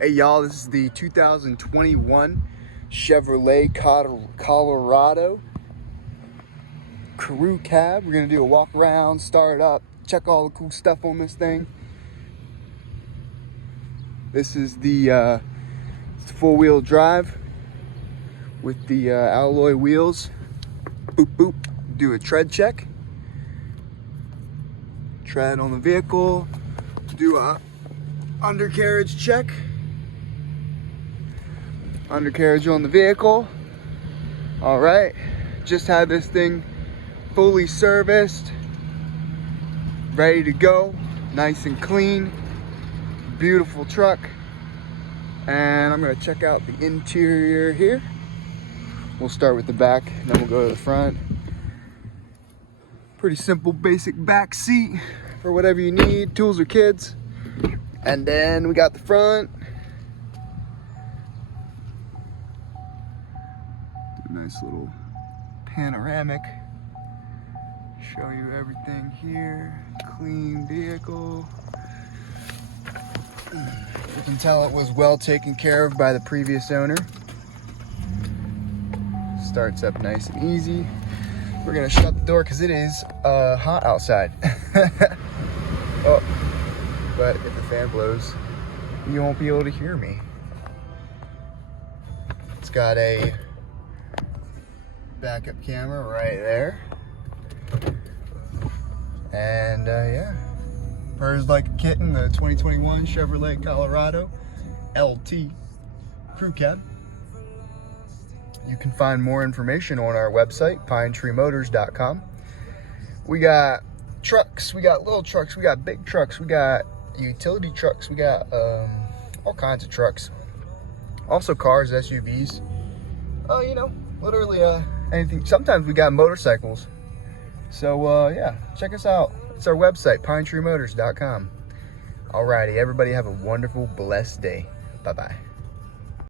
Hey y'all, this is the 2021 Chevrolet Colorado Crew Cab. We're gonna do a walk around, start it up, check all the cool stuff on this thing. This is the four-wheel drive with the alloy wheels. Boop boop. Do a tread check. Tread on the vehicle. Do a undercarriage check. Undercarriage on the vehicle. All right, just had this thing fully serviced, ready to go, nice and clean, beautiful truck. And I'm gonna check out the interior here. We'll start with the back, and then we'll go to the front. Pretty simple, basic back seat for whatever you need, tools or kids. And then we got the front. Nice little panoramic. Show you everything here. Clean vehicle. You can tell it was well taken care of by the previous owner. Starts up nice and easy. We're gonna shut the door because it is hot outside. Oh, but if the fan blows, you won't be able to hear me. It's got a backup camera right there, and yeah, purrs like a kitten. The 2021 Chevrolet Colorado LT Crew Cab. You can find more information on our website, pinetreemotors.com. We got trucks, we got little trucks, we got big trucks, we got utility trucks, we got all kinds of trucks. Also cars, SUVs, you know, literally anything. Sometimes we got motorcycles. So yeah, check us out. It's our website, pinetreemotors.com. Alrighty, everybody have a wonderful, blessed day. Bye-bye.